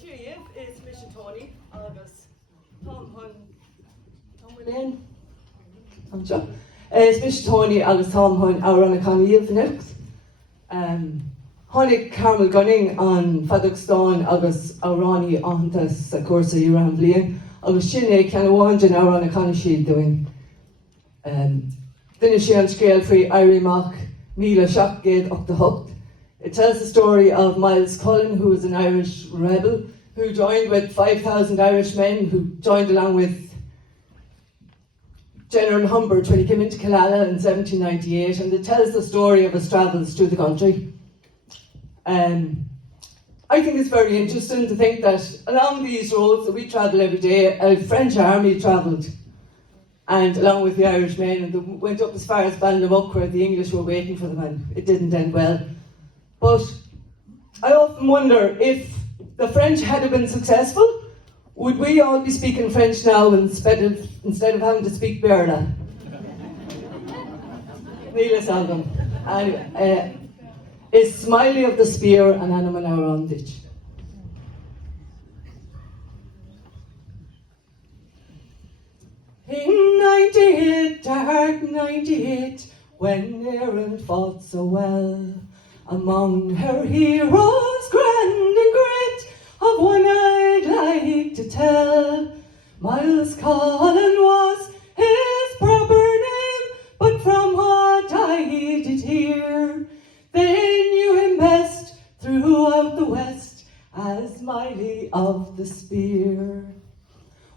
Tír is Mission Tony, agus Tom William. Tom John. Is Mission Tony agus Tom Hun Aurana Camille Fnecht. Honnig Carmel Gunning on Faddockstone agus Aurani Antas sa Corsa Iran Blian agus Shinne Canawanja Aurana Canashid doing. Dinner she on Ceol Ó Chroí Irimach Míle Seachgéad Ucht a Hucht. It tells the story of Miles Cullen, who was an Irish rebel, who joined with 5,000 Irish men, who joined along with General Humbert when he came into Killala in 1798, and it tells the story of his travels through the country. I think it's very interesting to think that along these roads that we travel every day, a French army travelled, and along with the Irish men, and they went up as far as Balnamuck, where the English were waiting for them, and it didn't end well. But I often wonder, if the French had been successful, would we all be speaking French now instead of having to speak Berla? Níl Salvam. Anyway, is Smiley of the Spear and Animal around it. In 98, dark 98, when Erin fought so well, among her heroes grand and great, of one I'd like to tell. Miles Cullen was his proper name, but from what I did hear, they knew him best throughout the West as Miley of the Spear.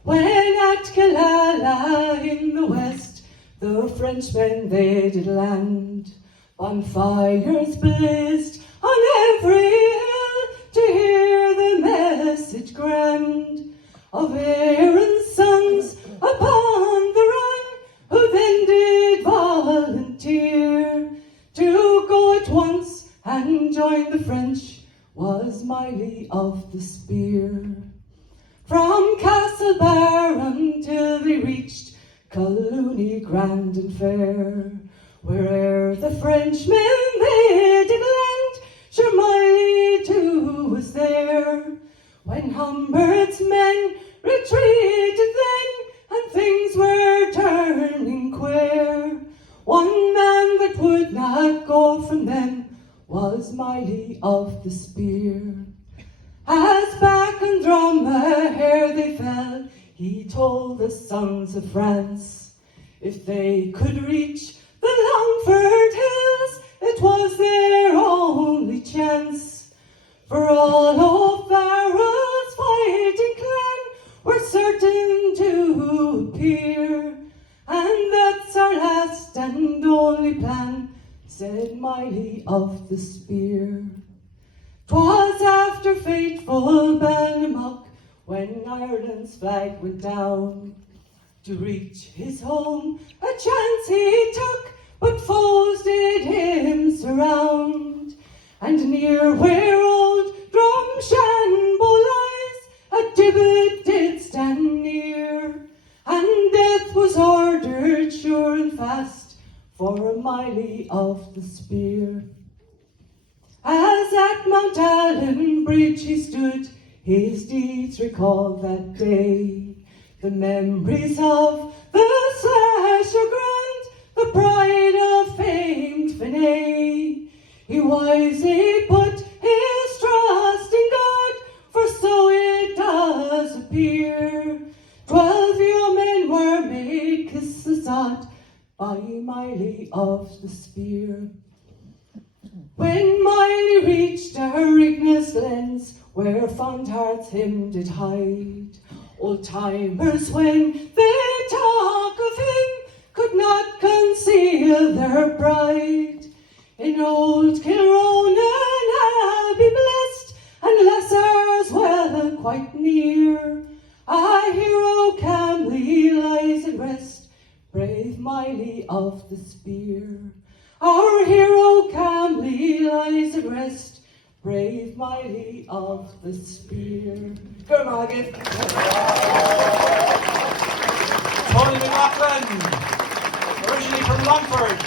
When at Killala in the West, the Frenchmen they did land, bonfires blazed on every hill to hear the message grand of Erin's sons upon the run, who then did volunteer to go at once and join the French, was Miley of the Spear. From Castlebar until they reached Collooney grand and fair, where'er the Frenchmen they did land, sure Miley too was there. When Humbert's men retreated then, and things were turning queer, one man that would not go from them was Miley of the Spear. As back on Drumshanbo they fell, he told the sons of France, if they could reach the Longford Hills, it was their only chance. For all O'Farrell's fighting clan were certain to appear, and that's our last and only plan, said Miley of the Spear. 'Twas after fateful Balnamuck, when Ireland's flag went down, to reach his home a chance he took, but foes did him surround. And near where old Drumshanbo lies, a gibbet did stand near, and death was ordered sure and fast for Miley of the Spear. As at Mount Allen Bridge he stood, his deeds recalled that day, the memories of the slasher grand, the pride of famed Finney. He wisely put his trust in God, for so it does appear. 12 yeomen were made kiss the sod by Miley of the Spear. When Miley reached Rigna's glens, where fond hearts him did hide, old timers when they talk of him could not conceal their pride. In old Kilronan Abbey blessed, and Lassar's well quite near, a hero calmly lies at rest, brave Miley of the Spear. Our hero calmly lies at rest, brave Miley of the Spear. Toni McLoughlin, originally from Longford.